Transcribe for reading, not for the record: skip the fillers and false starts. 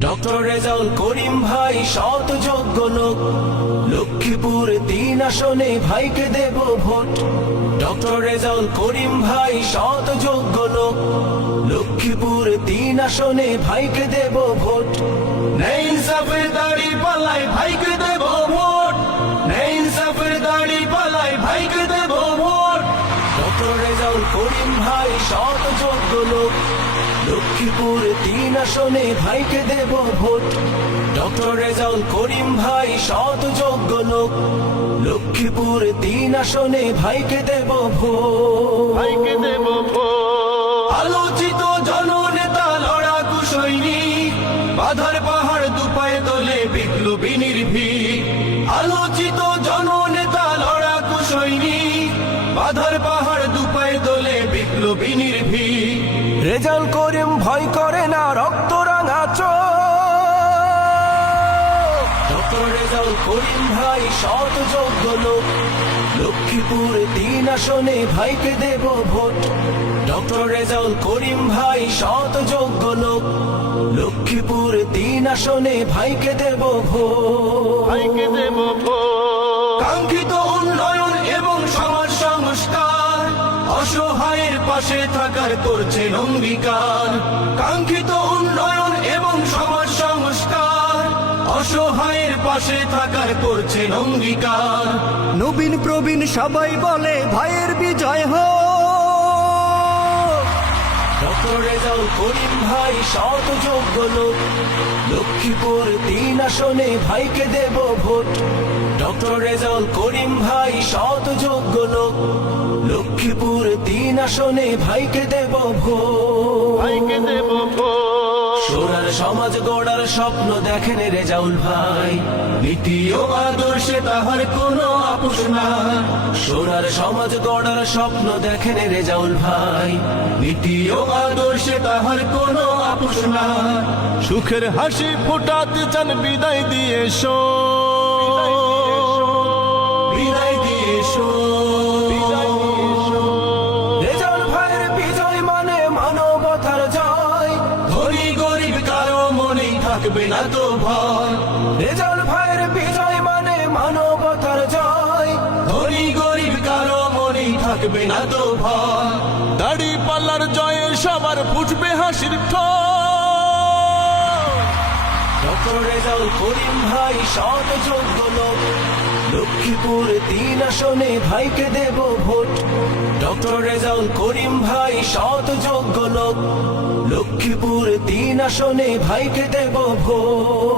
Doctor Rezaul Karim ভাই সৎ যোগ্য লোক, লক্ষ্মীপুর 3 আসনে ভাইকে দেব ভোট। ডক্টর রেজাউল করিম ভাই সৎ যোগ্য লোক, লক্ষ্মীপুর 3 আসনে ভাইকে দেব ভোট। ন্যায় ইনসাফের দাড়ি পাল্লায় ভাইকে দেব ভোট, ন্যায় ইনসাফের দাড়ি পাল্লায় ভাইকে দেব ভোট। ডক্টর রেজাউল করিম ভাই সৎ যোগ্য লোক, লক্ষ্মীপুর 3 আসনে ভাইকে দেব ভোট। ডক্টর রেজাউল করিম ভাই সৎ যোগ্য লোক, লক্ষ্মীপুর 3 আসনে ভাইকে দেব ভোট, ভাইকে দেব ভোট। আলোচিত জননেতা লড়াকু সৈনিক, বাধার পাহাড় দুপায়ে তোলে বিপ্লবী নির্ভীক। আলোচিত জননেতা লড়াকু সৈনিক, বাধার পাহাড় দুপায়ে তোলে বিপ্লবী নির্ভীক। রেজাউল করিম ভয় করে না রক্ত রাঙা চোখ। ডক্টর রেজাউল করিম ভাই সৎ যোগ্য লোক, লক্ষ্মীপুর 3 আসনে ভাইকে দেব ভোট। ডক্টর রেজাউল করিম ভাই সৎ যোগ্য লোক, লক্ষ্মীপুর 3 আসনে ভাইকে দেব ভোট, ভাইকে দেব ভোট। কাঙ্ক্ষিত উন্নয়ন এবং সমাজ সংস্কার, অসহায়ের পাশে থাকার করছেন অঙ্গীকার। কাঙ্ক্ষিত উন্নয়ন এবং সমাজ সংস্কার, অসহায়ের পাশে থাকার করছেন অঙ্গীকার। নবীন প্রবীণ সবাই বলে ভাইয়ের বিজয় হোক। ডক্টর রেজাউল করিম ভাই সৎ যোগ্য লোক, লক্ষ্মীপুর 3 আসনে ভাইকে দেব ভোট। ডক্টর রেজাউল করিম ভাই সৎ যোগ্য লোক, লক্ষ্মীপুর 3 আসনে ভাইকে দেব ভোট, ভাইকে দেব ভোট। সোনার সমাজ গড়ার স্বপ্ন দেখেন রেজাউল ভাই, নীতি ও আদর্শে তাহার কোনো আপোষ নাই। সোনার সমাজ গড়ার স্বপ্ন দেখেন রেজাউল ভাই, নীতি ও আদর্শে তাহার কোনো আপোষ নাই। সুখের হাসি ফোটাতে চান বিদায় দিয়ে এসো, বিদায় দিয়ে এসো। রেজাউল ভাইয়ের বিজয় মানে মানবতার জয়, ধনী গরিব কারো মনেই থাকবে না তো ভয়। রেজাউল ভাইয়ের বিজয় মানে মানবতার জয়, ধনী গরিব কারো মনেই থাকবে না তো ভয়। দাড়ি পাল্লার জয়ে সবার ফুটবে হাসির ঠোঁট। ডক্টর রেজাউল করিম ভাই সৎ যোগ্য লোক, লক্ষ্মীপুর 3 আসনে ভাইকে দেব ভোট। ডক্টর রেজাউল করিম ভাই সৎ যোগ্য লোক, লক্ষ্মীপুর 3 আসনে ভাইকে দেব ভোট।